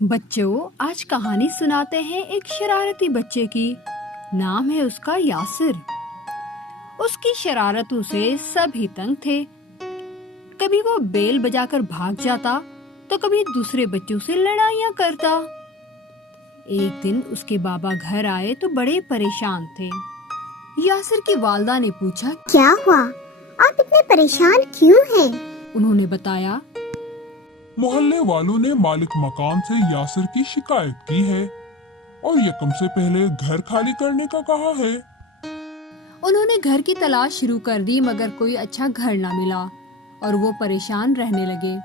بچوں، آج کہانی سناتے ہیں ایک شرارتی بچے کی۔ نام ہے اس کا یاسر۔ اس کی شرارتوں سے سب ہی تنگ تھے۔ کبھی وہ بیل بجا کر بھاگ جاتا تو کبھی دوسرے بچوں سے لڑائیاں کرتا۔ ایک دن اس کے بابا گھر آئے تو بڑے پریشان تھے۔ یاسر کی والدہ نے پوچھا، کیا ہوا؟ آپ اتنے پریشان کیوں ہیں؟ انہوں نے بتایا، محلے والوں نے مالک مکان سے یاسر کی شکایت کی ہے اور یکم سے پہلے گھر خالی کرنے کا کہا ہے۔ انہوں نے گھر کی تلاش شروع کر دی مگر کوئی اچھا گھر نہ ملا اور وہ پریشان رہنے لگے۔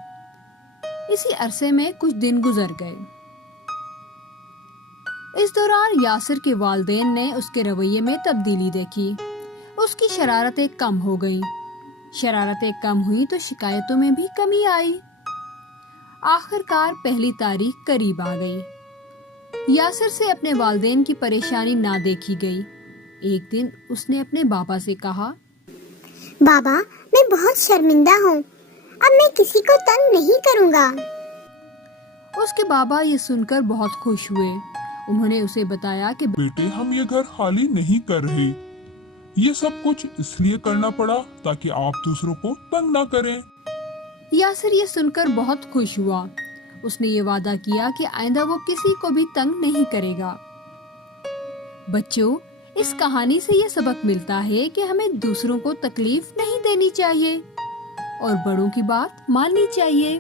اسی عرصے میں کچھ دن گزر گئے۔ اس دوران یاسر کے والدین نے اس کے رویے میں تبدیلی دیکھی۔ اس کی شرارتیں کم ہو گئیں۔ شرارتیں کم ہوئی تو شکایتوں میں بھی کمی آئی۔ آخر کار پہلی تاریخ قریب آ گئی۔ یاسر سے اپنے والدین کی پریشانی نہ دیکھی گئی۔ ایک دن اس نے اپنے بابا سے کہا، بابا، میں بہت شرمندہ ہوں۔ اب میں کسی کو تنگ نہیں کروں گا۔ اس کے بابا یہ سن کر بہت خوش ہوئے۔ انہوں نے اسے بتایا کہ بیٹے، ہم یہ گھر خالی نہیں کر رہے۔ یہ سب کچھ اس لیے کرنا پڑا تاکہ آپ دوسروں کو تنگ نہ کریں۔ یاسر یہ سن کر بہت خوش ہوا۔ اس نے یہ وعدہ کیا کہ آئندہ وہ کسی کو بھی تنگ نہیں کرے گا۔ بچوں، اس کہانی سے یہ سبق ملتا ہے کہ ہمیں دوسروں کو تکلیف نہیں دینی چاہیے اور بڑوں کی بات ماننی چاہیے۔